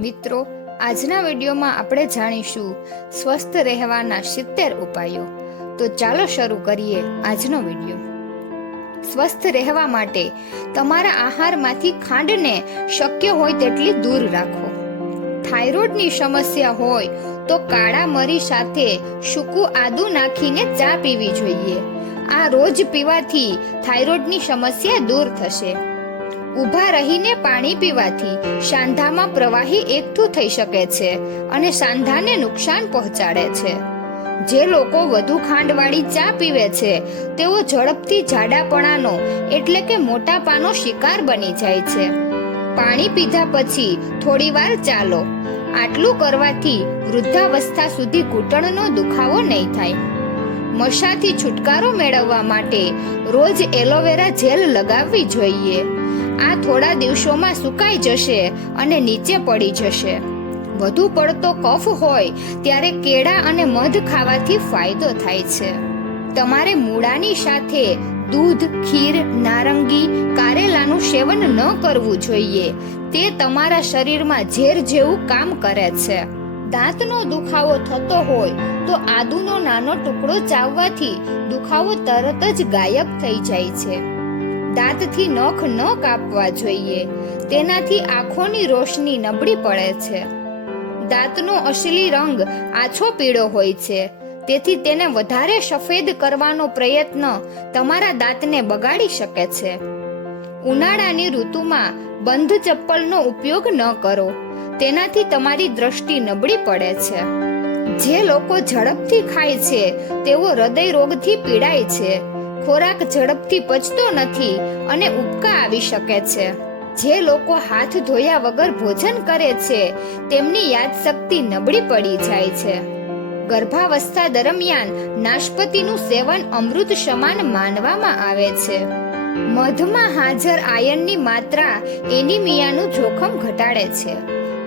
મિત્રો, આજના વિડીયોમાં આપણે જાણીશું સ્વસ્થ રહેવાના સિત્તેર ઉપાયો. તો ચાલો શરૂ કરીએ આજનો વીડિયો. સ્વસ્થ રહેવા માટે તમારા આહારમાંથી ખાંડને શક્ય હોય તેટલી દૂર રાખો. થાઇરોઇડની સમસ્યા હોય તો કાળા મરી સાથે સૂકું આદુ નાખીને ચા પીવી જોઈએ. આ રોજ પીવાથી થાઇરોઇડની સમસ્યા દૂર થશે. ઊભા રહીને પાણી પીવાથી સાંધામાં પ્રવાહી એકઠું થઈ શકે છે અને સાંધાને નુકસાન પહોંચાડે છે. જે લોકો વધુ ખાંડવાળી ચા પીવે છે, તેઓ ઝડપથી જાડાપણાનો એટલે કે મોટાપાનો શિકાર બની જાય છે. પાણી પીધા પછી થોડીવાર ચાલો. આટલું કરવાથી વૃદ્ધાવસ્થા સુધી ઘૂંટણનો દુખાવો નહીં થાય. મશાથી છુટકારો મેળવવા માટે રોજ એલોવેરા જેલ લગાવવી જોઈએ. આ થોડા દિવસોમાં સુકાઈ જશે અને નીચે પડી જશે. વધુ પડતો કફ હોય ત્યારે કેળા અને મધ ખાવાથી ફાયદો થાય છે. તમારે મૂળાની સાથે દૂધ, ખીર, નારંગી, કારેલાનું સેવન ન કરવું જોઈએ. તે તમારા શરીરમાં ઝેર જેવું કામ કરે છે. દાંતનો દુખાવો થતો હોય તો આદુનો નાનો ટુકડો ચાવવાથી દુખાવો તરત જ ગાયબ થઈ જાય છે. દાંતથી નખ ન કાપવા જોઈએ. તેનાથી આંખોની રોશની નબળી પડે છે. દાંતનો અસલી રંગ આછો પીળો હોય છે. તેથી તેને વધારે સફેદ કરવાનો પ્રયત્ન તમારા દાંતને બગાડી શકે છે. ઉનાળાની ઋતુમાં બંધ ચપ્પલનો ઉપયોગ ન કરો. તેનાથી તમારી દ્રષ્ટિ નબળી પડે છે. જે લોકો ઝડપથી ખાય છે, તેઓ હૃદય રોગથી પીડાય છે. ખોરાક ઝડપથી પચતો નથી અને ઉબકા આવી શકે છે. જે લોકો હાથ ધોયા વગર ભોજન કરે છે, તેમની યાદશક્તિ નબળી પડી જાય છે. ગર્ભાવસ્થા દરમિયાન નાશપતિનું સેવન અમૃત સમાન માનવામાં આવે છે. મધમાં હાજર આયનની માત્રા એનિમિયાનું જોખમ ઘટાડે છે.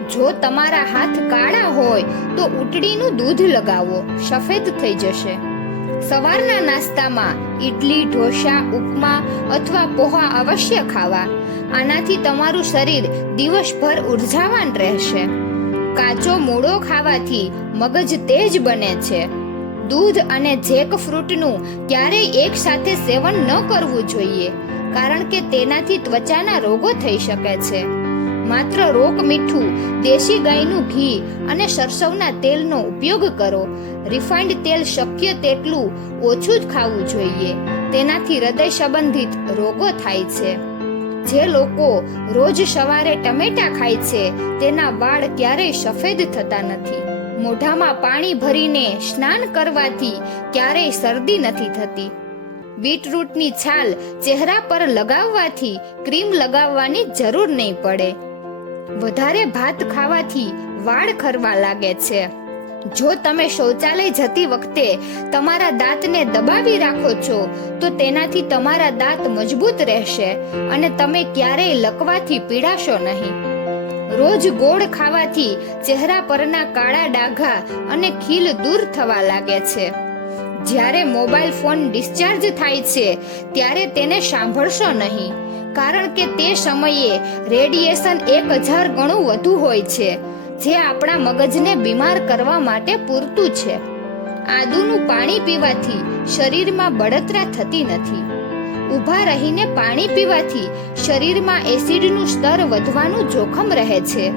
જો તમારા હાથ કાળા હોય, તો ઉટડીનું દૂધ લગાવો, સફેદ થઈ જશે. સવારના નાસ્તામાં ઈડલી, ઢોસા, ઉપમા અથવા પોહા અવશ્ય ખાવા. આનાથી તમારું શરીર દિવસભર ઉર્જાવાન રહેશે. કાચો મૂળો ખાવાથી મગજ તેજ બને છે. દૂધ અને જેક ફ્રૂટનું ક્યારેય એકસાથે સેવન ન કરવું જોઈએ, કારણ કે તેનાથી ત્વચાના રોગો થઈ શકે છે. માત્ર રોક મીઠું, દેશી ગાયનું ઘી અને સરસવના તેલનો ઉપયોગ કરો. રિફાઇન્ડ તેલ શક્ય તેટલું ઓછું જ ખાવું જોઈએ. તેનાથી હૃદય સંબંધિત રોગો થાય છે. જે લોકો રોજ સવારે ટમેટા ખાય છે, તેના વાળ ક્યારેય સફેદ થતા નથી. મોઢામાં પાણી ભરીને સ્નાન કરવાથી ક્યારેય શરદી નથી થતી. બીટરૂટની છાલ ચહેરા પર લગાવવાથી ક્રીમ લગાવવાની જરૂર નહીં પડે. વધારે ભાત ખાવાથી વાળ ખરવા લાગે છે. જો તમે શૌચાલય જતી વખતે તમારા દાંતને દબાવી રાખો છો, તો તેનાથી તમારા દાંત મજબૂત રહેશે અને તમે ક્યારેય લકવાથી પીડાશો નહીં. રોજ ગોળ ખાવાથી ચહેરા પરના કાળા ડાઘા અને ખીલ દૂર થવા લાગે છે. જ્યારે મોબાઈલ ફોન ડિસ્ચાર્જ થાય છે, ત્યારે તેને સાંભળશો નહીં. કારણ કે તે સમયે રેડિયેશન એક હજાર ગણું વધુ હોય છે, જે આપણા મગજને બીમાર કરવા માટે પૂરતું છે. આદુનું પાણી પીવાથી શરીરમાં બળતરા થતી નથી. ઊભા રહીને પાણી પીવાથી શરીરમાં એસિડનું સ્તર વધવાનું જોખમ રહે છે.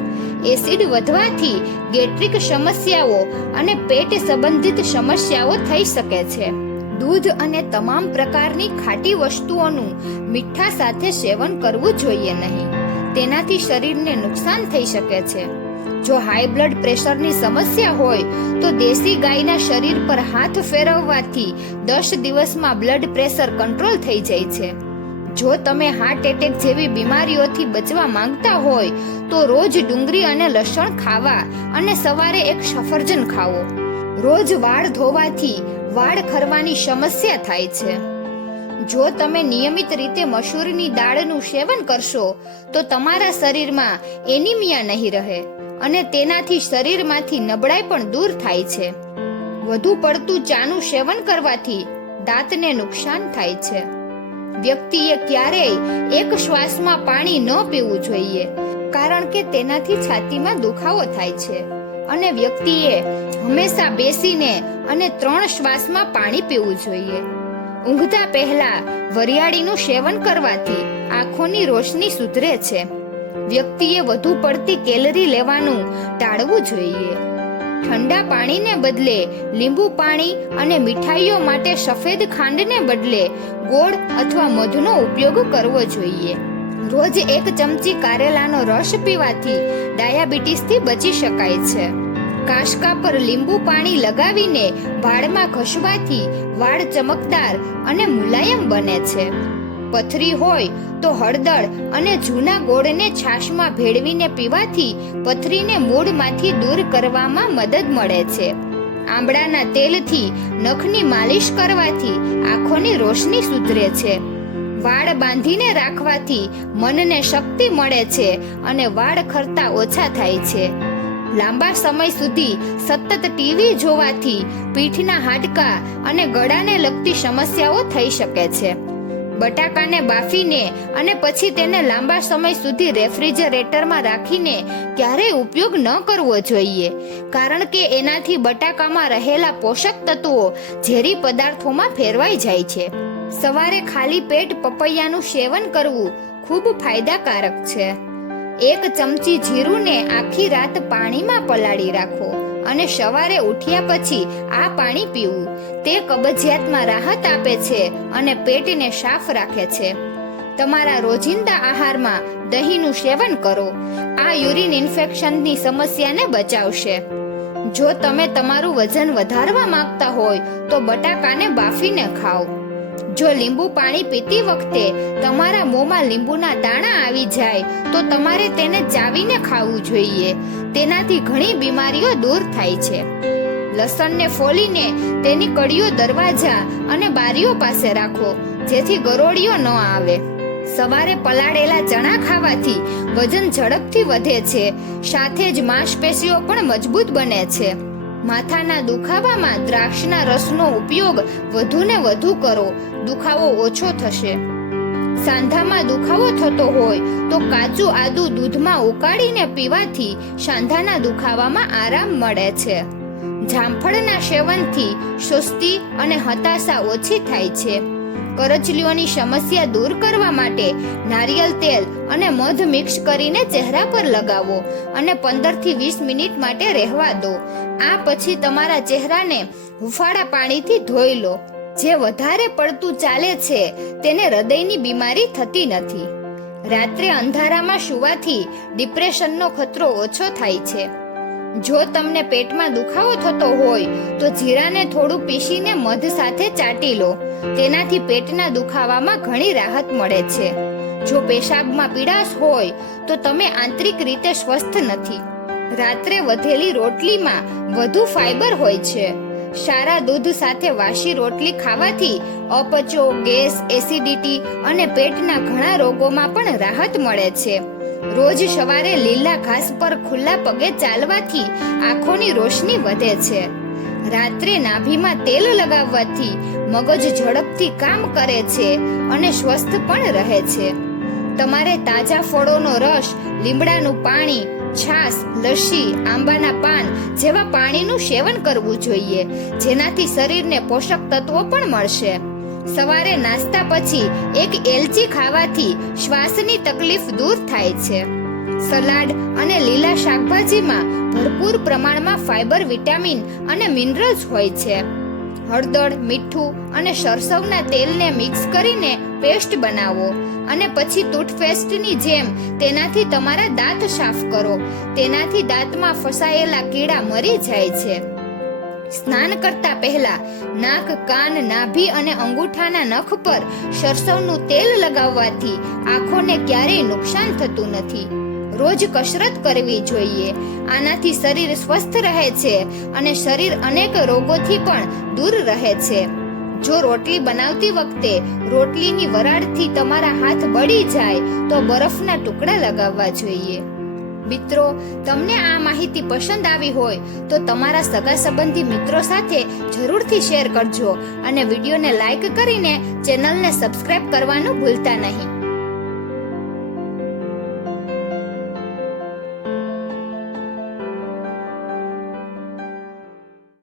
એસિડ વધવાથી ગેટ્રિક સમસ્યાઓ અને પેટ સંબંધિત સમસ્યાઓ થઈ શકે છે. દૂધ અને તમામ પ્રકારની ખાટી વસ્તુઓનું મીઠા સાથે સેવન કરવું જોઈએ નહીં. તેનાથી શરીરને નુકસાન થઈ શકે છે. જો હાઈ બ્લડ પ્રેશરની સમસ્યા હોય, તો દેશી ગાયના શરીર પર હાથ ફેરવવાથી દસ દિવસમાં બ્લડ પ્રેશર કંટ્રોલ થઈ જાય છે. જો તમે હાર્ટ એટેક જેવી બીમારીઓથી બચવા માંગતા હોય, તો રોજ ડુંગળી અને લસણ ખાવા અને સવારે એક સફરજન ખાવો. રોજ વાળ ધોવાથી વાળ ખરવાની સમસ્યા થાય છે. જો તમે નિયમિત રીતે મસૂરની દાળનું સેવન કરશો, તો તમારા શરીરમાં એનિમિયા નહીં રહે અને તેનાથી શરીરમાંથી નબળાઈ પણ દૂર થાય છે. વધુ પડતું ચાનું સેવન કરવાથી દાંતને નુકસાન થાય છે. વ્યક્તિએ ક્યારેય એક શ્વાસમાં પાણી ન પીવું જોઈએ, કારણ કે તેનાથી છાતીમાં દુખાવો થાય છે. અને વ્યક્તિએ હંમેશા બેસીને અને ત્રણ શ્વાસમાં પાણી પીવું જોઈએ. ઊંઘતા પહેલા વરિયાળીનું સેવન કરવાથી આંખોની રોશની સુધરે છે. વ્યક્તિએ વધુ પડતી કેલરી લેવાનું ટાળવું જોઈએ. ઠંડા પાણીને બદલે લીંબુ પાણી અને મીઠાઈઓ માટે સફેદ ખાંડને બદલે ગોળ અથવા મધનો ઉપયોગ કરવો જોઈએ. રોજ એક ચમચી કારેલાનો રસ પીવાથી ડાયાબિટીસથી બચી શકાય છે. કાશકા પર લીંબુ પાણી લગાવીને વાળમાં ઘસવાથી વાળ ચમકદાર અને મુલાયમ બને છે. પથરી હોય તો હળદર અને જૂના ગોળને છાશમાં ભેળવીને પીવાથી પથરીને મૂળમાંથી દૂર કરવામાં મદદ મળે છે. આંબળાના તેલથી નખની માલિશ કરવાથી આંખોની રોશની સુધરે છે. વાળ બાંધીને રાખવાથી મનને શક્તિ મળે છે અને વાળ ખરતા ઓછા થાય છે. લાંબા સમય સુધી સતત ટીવી જોવાથી પીઠના હાડકા અને ગળાને લગતી સમસ્યાઓ થઈ શકે છે. બટાકાને બાફીને અને પછી તેને લાંબા સમય સુધી રેફ્રિજરેટરમાં રાખીને ક્યારેય ઉપયોગ ન કરવો જોઈએ, કારણ કે એનાથી બટાકામાં રહેલા પોષક તત્વો ઝેરી પદાર્થોમાં ફેરવાઈ જાય છે. સવારે ખાલી પેટ પપૈયાનું સેવન કરવું ખૂબ ફાયદાકારક છે. એક ચમચી જીરુંને આખી રાત પાણીમાં પલાળી રાખો અને સવારે ઉઠ્યા પછી આ પાણી પીવું. તે કબજિયાતમાં રાહત આપે છે અને પેટને સાફ રાખે છે. તમારા રોજિંદા આહારમાં દહીંનું સેવન કરો. આ યુરિન ઇન્ફેક્શનની સમસ્યાને બચાવશે. જો તમે તમારું વજન વધારવા માંગતા હોય તો બટાકાને બાફીને ખાઓ. જો લીંબુ પાણી પીતી વખતે તમારા મોંમાં લીંબુના દાણા આવી જાય, તો તમારે તેને ચાવીને ખાવું જોઈએ. તેનાથી ઘણી બીમારીઓ દૂર થાય છે. લસણને ફોલીને તેની કડીઓ દરવાજા અને બારીઓ પાસે રાખો, જેથી ગરોળીઓ ન આવે. સવારે પલાળેલા ચણા ખાવાથી વજન ઝડપથી વધે છે. સાથે જ માંસપેશીઓ પણ મજબૂત બને છે. માથાના દુખાવામાં દ્રાક્ષના રસનો ઉપયોગ વધુને વધુ કરો. દુખાવો ઓછો થશે. સાંધામાં દુખાવો થતો હોય તો કાચું આદુ દૂધમાં ઉકાળીને પીવાથી સાંધાના દુખાવામાં આરામ મળે છે. જામફળના સેવનથી સુસ્તી અને હતાશા ઓછી થાય છે. કરચલીઓની સમસ્યા દૂર કરવા માટે નારિયેલ તેલ અને મધ મિક્સ કરીને ચહેરા પર લગાવો અને પંદરથી વીસ મિનિટ માટે રહેવા દો. આ પછી તમારા ચહેરાને હુફાળા પાણીથી ધોઈ લો. જે વધારે પડતું ચાલે છે તેને હૃદયની બીમારી થતી નથી. રાત્રે અંધારામાં સુવાથી ડિપ્રેશનનો ખતરો ઓછો થાય છે. જો તમને પેટમાં દુખાવો થતો હોય, તો જીરાને થોડું પીસીને મધ સાથે ચાટી લો. તેનાથી પેટના દુખાવામાં ઘણી રાહત મળે છે. જો પેશાબમાં પીડાશ હોય, તો તમે આંતરિક રીતે સ્વસ્થ નથી. રાત્રે વધેલી રોટલીમાં વધુ ફાઈબર હોય છે. સારા દૂધ સાથે વાસી રોટલી ખાવાથી અપચો, ગેસ, એસિડિટી અને પેટના ઘણા રોગોમાં પણ રાહત મળે છે. રોજ સવારે લીલા ઘાસ પર ખુલ્લા પગે ચાલવાથી આંખોની રોશની વધે છે. રાત્રે નાભીમાં તેલ લગાવવાથી મગજ ઝડપથી કામ કરે છે અને સ્વસ્થ પણ રહે છે. તમારે તાજા ફળોનો રસ, લીમડાનું પાણી છાસ લસ્સી, આંબાના પાન જેવા પાણીનું સેવન કરવું જોઈએ, જેનાથી શરીરને પોષક તત્વો પણ મળશે. સવારે નાસ્તા પછી એક એલચી ખાવાથી શ્વાસની તકલીફ દૂર થાય છે. સલાડ અને લીલા શાકભાજીમાં ભરપૂર પ્રમાણમાં ફાઇબર વિટામિન અને મિનરલ્સ હોય છે. હળદર, મીઠું અને સરસવના તેલને મિક્સ કરીને પેસ્ટ બનાવો અને પછી ટૂથપેસ્ટની જેમ તેનાથી તમારા દાંત સાફ કરો. તેનાથી દાંતમાં ફસાયેલા કીડા મરી જાય છે. સ્નાન કરતા પહેલા નાક, કાન, નાભી અને અંગૂઠાના નખ પર સરસવનું તેલ લગાવવાથી આંખોને ક્યારેય નુકસાન થતું નથી. રોજ કસરત કરવી જોઈએ. આનાથી શરીર સ્વસ્થ રહે છે અને શરીર અનેક રોગોથી પણ દૂર રહે છે. જો રોટલી બનાવતી વખતે રોટલીની વરાળથી તમારા હાથ બળી જાય, તો બરફના ટુકડા લગાવવા જોઈએ. મિત્રો, તમને આ માહિતી પસંદ આવી હોય તો તમારા સગા સંબંધી મિત્રો સાથે જરૂરથી શેર કરજો અને વિડીયોને લાઈક કરીને ચેનલને સબસ્ક્રાઇબ કરવાનું ભૂલતા નહીં.